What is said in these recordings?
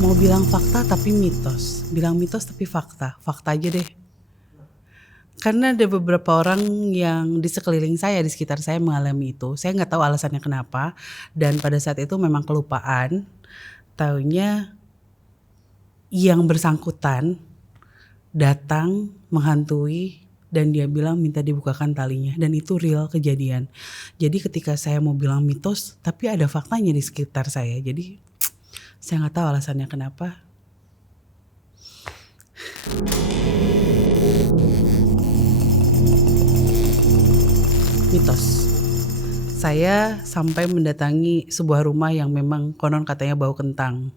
Mau bilang fakta tapi mitos, bilang mitos tapi fakta aja deh. Karena ada beberapa orang yang di sekeliling saya, di sekitar saya mengalami itu. Saya nggak tahu alasannya kenapa, dan pada saat itu memang kelupaan. Taunya yang bersangkutan datang menghantui dan dia bilang minta dibukakan talinya, dan itu real kejadian. Jadi ketika saya mau bilang mitos, tapi ada faktanya di sekitar saya. Jadi saya nggak tahu alasannya kenapa. Mitos. Saya sampai mendatangi sebuah rumah yang memang konon katanya bau kentang.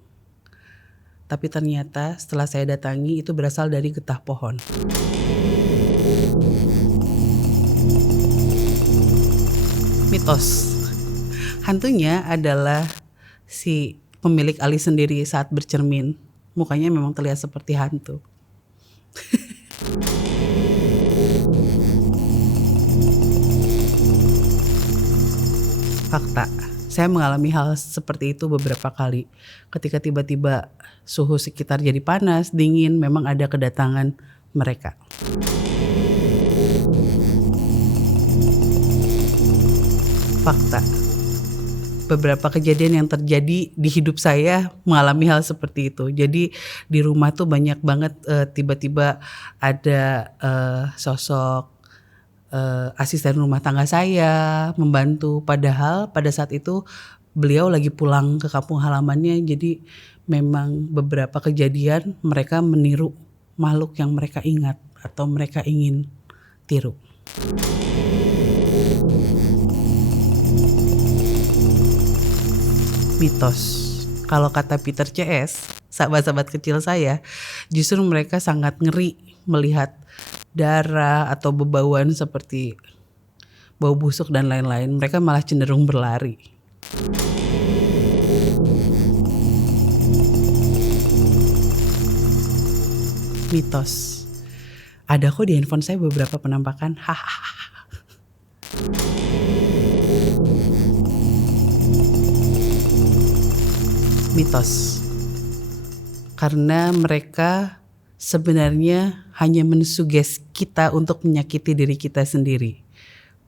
Tapi ternyata setelah saya datangi itu berasal dari getah pohon. Mitos. Hantunya adalah si pemilik alis sendiri saat bercermin. Mukanya memang terlihat seperti hantu. Fakta. Saya mengalami hal seperti itu beberapa kali. Ketika tiba-tiba suhu sekitar jadi panas, dingin, memang ada kedatangan mereka. Fakta. Beberapa kejadian yang terjadi di hidup saya mengalami hal seperti itu. Jadi di rumah tuh banyak banget tiba-tiba ada sosok asisten rumah tangga saya membantu, padahal pada saat itu beliau lagi pulang ke kampung halamannya. Jadi memang beberapa kejadian mereka meniru makhluk yang mereka ingat atau mereka ingin tiru. Mitos. Kalau kata Peter CS, sahabat-sahabat kecil saya, justru mereka sangat ngeri melihat darah atau bebauan seperti bau busuk dan lain-lain. Mereka malah cenderung berlari. Mitos. Ada kok di handphone saya beberapa penampakan. Mitos. Karena mereka sebenarnya hanya mensugesti kita untuk menyakiti diri kita sendiri,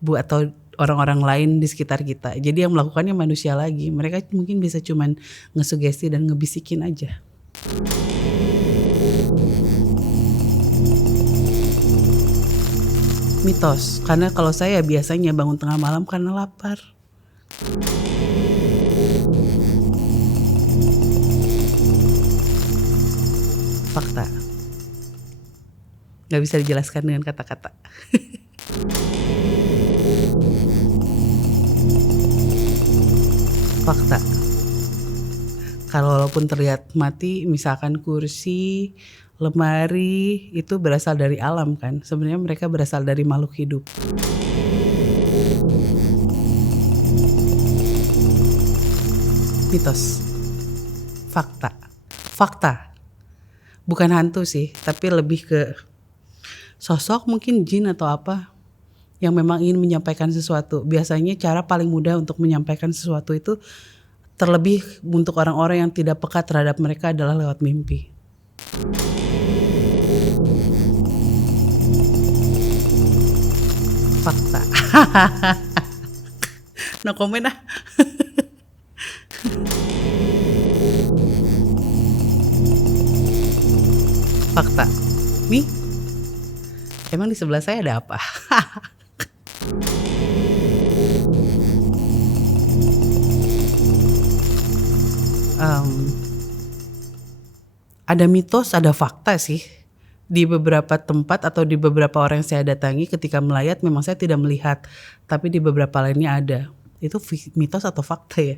atau orang-orang lain di sekitar kita. Jadi yang melakukannya manusia lagi. Mereka mungkin bisa cuman ngesugesti dan ngebisikin aja. Mitos. Karena kalau saya biasanya bangun tengah malam karena lapar. Fakta. Gak bisa dijelaskan dengan kata-kata. Fakta. Kalau walaupun terlihat mati, misalkan kursi, lemari, itu berasal dari alam kan. Sebenarnya mereka berasal dari makhluk hidup. Mitos. Fakta. Fakta. Bukan hantu sih, tapi lebih ke sosok mungkin jin atau apa yang memang ingin menyampaikan sesuatu. Biasanya cara paling mudah untuk menyampaikan sesuatu itu, terlebih untuk orang-orang yang tidak peka terhadap mereka, adalah lewat mimpi. Fakta. No comment ah. Fakta. Nih, emang di sebelah saya ada apa? Ada mitos, ada fakta sih. Di beberapa tempat atau di beberapa orang yang saya datangi ketika melayat memang saya tidak melihat, tapi di beberapa lainnya ada. Itu mitos atau fakta ya?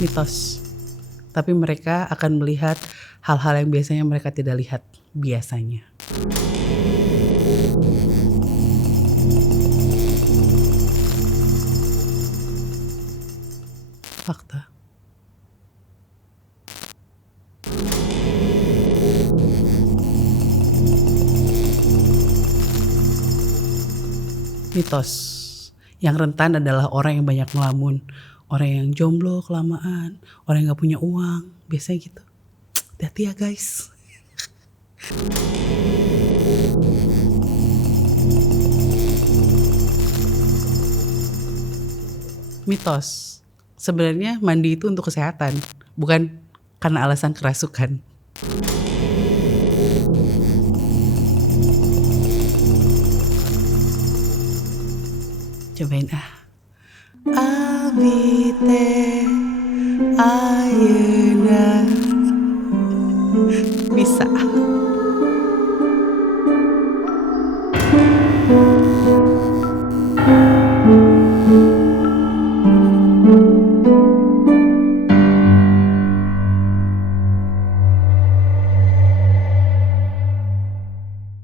Mitos. Tapi mereka akan melihat hal-hal yang biasanya mereka tidak lihat biasanya. Fakta. Mitos. Yang rentan adalah orang yang banyak ngelamun, orang yang jomblo kelamaan, orang yang gak punya uang, biasanya gitu. Hati-hati ya guys. Mitos. Sebenarnya mandi itu untuk kesehatan, bukan karena alasan kerasukan. Cobain ah. Habite aye